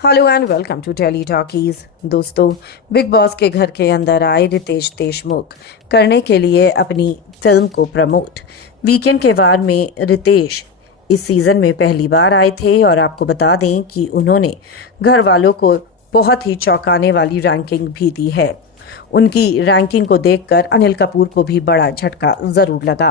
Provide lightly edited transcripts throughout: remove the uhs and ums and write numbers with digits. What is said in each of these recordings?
Hello and welcome to Telly Talkies. दोस्तों, बिग बॉस के घर के अंदर आए रितेश देशमुख करने के लिए अपनी फिल्म को प्रमोट। वीकेंड के वार में रितेश इस सीज़न में पहली बार आए थे और आपको बता दें कि उन्होंने घर वालों को बहुत ही चौंकाने वाली रैंकिंग भी दी है। उनकी रैंकिंग को देखकर अनिल कपूर को भी बड़ा झटका जरूर लगा।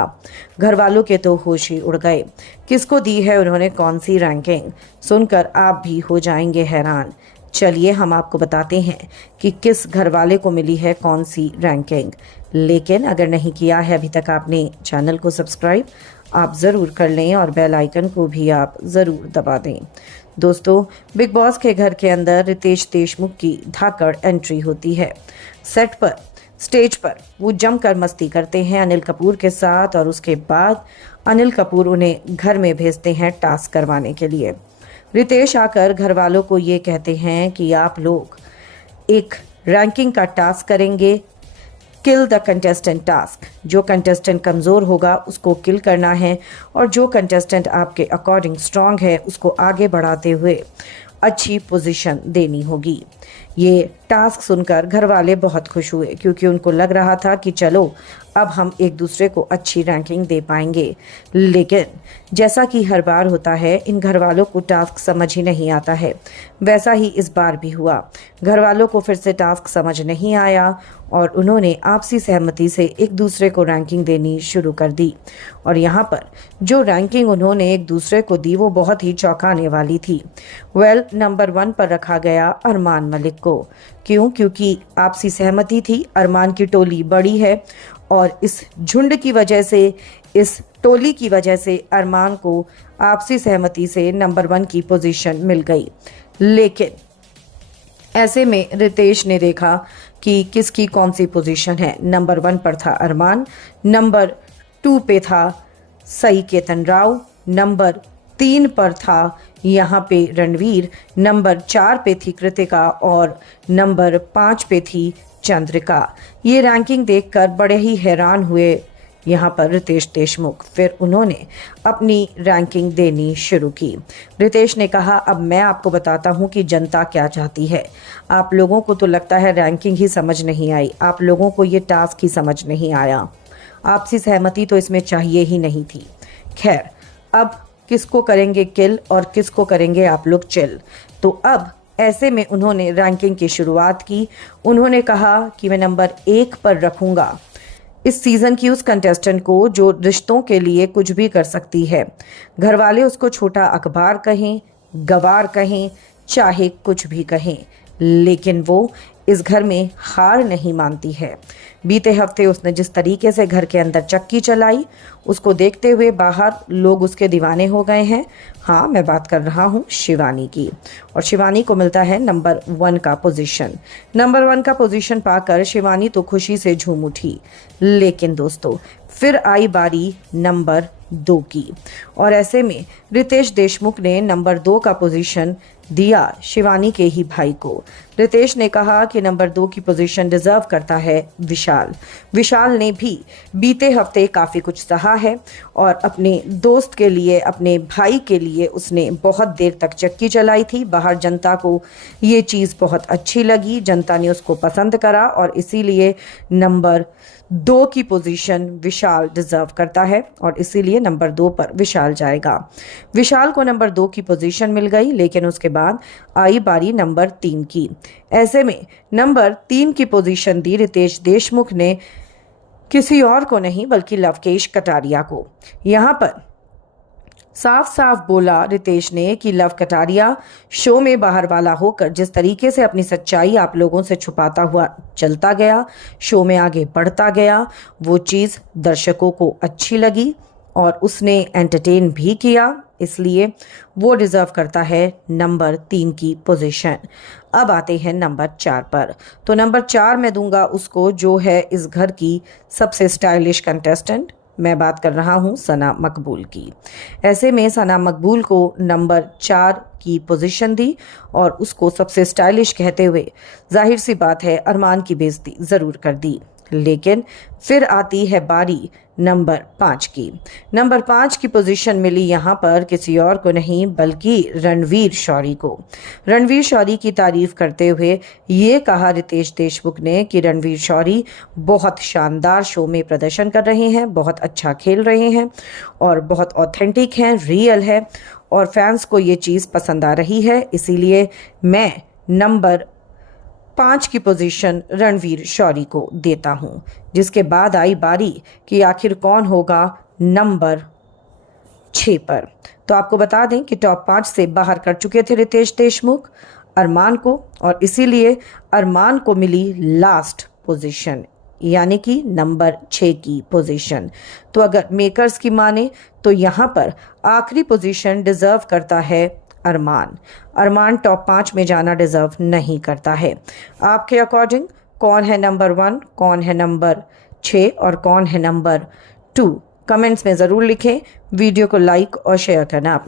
घर वालों के तो होश ही उड़ गए। किसको दी है उन्होंने कौन सी रैंकिंग, सुनकर आप भी हो जाएंगे हैरान। चलिए हम आपको बताते हैं कि किस घर वाले को मिली है कौन सी रैंकिंग। लेकिन अगर नहीं किया है अभी तक आपने चैनल को सब्सक्राइब, आप ज़रूर कर लें और बेल आइकन को भी आप ज़रूर दबा दें। दोस्तों, बिग बॉस के घर के अंदर रितेश देशमुख की धाकड़ एंट्री होती है। सेट पर, स्टेज पर वो जमकर मस्ती करते हैं अनिल कपूर के साथ और उसके बाद अनिल कपूर उन्हें घर में भेजते हैं टास्क करवाने के लिए। रितेश आकर घर वालों को ये कहते हैं कि आप लोग एक रैंकिंग का टास्क करेंगे, किल द कंटेस्टेंट टास्क। जो कंटेस्टेंट कमज़ोर होगा उसको किल करना है और जो कंटेस्टेंट आपके अकॉर्डिंग स्ट्रांग है उसको आगे बढ़ाते हुए अच्छी पोजीशन देनी होगी। ये टास्क सुनकर घर वाले बहुत खुश हुए क्योंकि उनको लग रहा था कि चलो अब हम एक दूसरे को अच्छी रैंकिंग दे पाएंगे। लेकिन जैसा कि हर बार होता है, इन घर वालों को टास्क समझ ही नहीं आता है। वैसा ही इस बार भी हुआ। घर वालों को फिर से टास्क समझ नहीं आया और उन्होंने आपसी सहमति से एक दूसरे को रैंकिंग देनी शुरू कर दी। और यहाँ पर जो रैंकिंग उन्होंने एक दूसरे को दी वो बहुत ही चौंकाने वाली थी। नंबर 1 पर रखा गया अरमान मलिक को। क्यों? क्योंकि आपसी सहमति थी। अरमान की टोली बड़ी है और इस झुंड की वजह से, इस टोली की वजह से अरमान को आपसी सहमति से नंबर 1 की पोजीशन मिल गई। लेकिन ऐसे में रितेश ने देखा कि किसकी कौन सी पोजीशन है। नंबर 1 पर था अरमान, नंबर 2 पे था सई केतन राव, नंबर 3 पर था यहाँ पे रणवीर, नंबर 4 पे थी कृतिका और नंबर 5 पे थी चंद्रिका। ये रैंकिंग देखकर बड़े ही हैरान हुए यहाँ पर रितेश देशमुख। फिर उन्होंने अपनी रैंकिंग देनी शुरू की। रितेश ने कहा, अब मैं आपको बताता हूँ कि जनता क्या चाहती है। आप लोगों को तो लगता है रैंकिंग ही समझ नहीं आई, आप लोगों को ये टास्क ही समझ नहीं आया। आपसी सहमति तो इसमें चाहिए ही नहीं थी। खैर, अब किसको करेंगे किल और किसको करेंगे आप लोग चिल। तो अब ऐसे में उन्होंने रैंकिंग की शुरुआत की। उन्होंने कहा कि मैं नंबर 1 पर रखूंगा इस सीजन की उस कंटेस्टेंट को जो रिश्तों के लिए कुछ भी कर सकती है। घर वाले उसको छोटा अखबार कहें, गवार कहें, चाहे कुछ भी कहें, लेकिन वो इस घर में हार नहीं मानती है। बीते हफ्ते उसने जिस तरीके से घर के अंदर चक्की चलाई, उसको देखते हुए बाहर लोग उसके दीवाने हो गए हैं। हाँ, मैं बात कर रहा हूँ शिवानी की। और शिवानी को मिलता है नंबर 1 का पोजीशन। नंबर 1 का पोजीशन पाकर शिवानी तो खुशी से झूम उठी। लेकिन दोस्तों, फिर आई बारी नंबर 2 की और ऐसे में रितेश देशमुख ने नंबर 2 का पोजीशन दिया शिवानी के ही भाई को। रितेश ने कहा कि नंबर 2 की पोजीशन डिजर्व करता है विशाल। विशाल ने भी बीते हफ्ते काफ़ी कुछ सहा है और अपने दोस्त के लिए, अपने भाई के लिए उसने बहुत देर तक चक्की चलाई थी। बाहर जनता को ये चीज़ बहुत अच्छी लगी, जनता ने उसको पसंद करा और इसीलिए नंबर 2 की पोजीशन विशाल डिजर्व करता है और इसीलिए नंबर 2 पर विशाल जाएगा। विशाल को नंबर 2 की पोजीशन मिल गई। लेकिन उसके बाद आई बारी नंबर 3 की। ऐसे में नंबर 3 की पोजीशन दी रितेश देशमुख ने किसी और को नहीं बल्कि लवकेश कटारिया को। यहाँ पर साफ साफ बोला रितेश ने कि लव कटारिया शो में बाहर वाला होकर जिस तरीके से अपनी सच्चाई आप लोगों से छुपाता हुआ चलता गया, शो में आगे बढ़ता गया, वो चीज़ दर्शकों को अच्छी लगी और उसने एंटरटेन भी किया। इसलिए वो डिज़र्व करता है नंबर 3 की पोजीशन। अब आते हैं नंबर 4 पर। तो नंबर 4 मैं दूंगा उसको जो है इस घर की सबसे स्टाइलिश कंटेस्टेंट। मैं बात कर रहा हूँ सना मकबूल की। ऐसे में सना मकबूल को नंबर 4 की पोजीशन दी और उसको सबसे स्टाइलिश कहते हुए जाहिर सी बात है अरमान की बेइज्जती ज़रूर कर दी। लेकिन फिर आती है बारी नंबर 5 की। नंबर 5 की पोजीशन मिली यहाँ पर किसी और को नहीं बल्कि रणवीर शौरी को। रणवीर शौरी की तारीफ करते हुए ये कहा रितेश देशमुख ने कि रणवीर शौरी बहुत शानदार शो में प्रदर्शन कर रहे हैं, बहुत अच्छा खेल रहे हैं और बहुत ऑथेंटिक हैं, रियल है और फैंस को ये चीज़ पसंद आ रही है। इसीलिए मैं नंबर 5 की पोजीशन रणवीर शौरी को देता हूं। जिसके बाद आई बारी कि आखिर कौन होगा नंबर 6 पर। तो आपको बता दें कि टॉप 5 से बाहर कर चुके थे रितेश देशमुख अरमान को और इसीलिए अरमान को मिली लास्ट पोजीशन यानी कि नंबर 6 की पोजीशन। तो अगर मेकर्स की माने तो यहाँ पर आखिरी पोजीशन डिजर्व करता है अरमान। अरमान टॉप 5 में जाना डिजर्व नहीं करता है। आपके अकॉर्डिंग कौन है नंबर 1, कौन है नंबर 6 और कौन है नंबर 2? कमेंट्स में ज़रूर लिखें। वीडियो को लाइक और शेयर करना अपना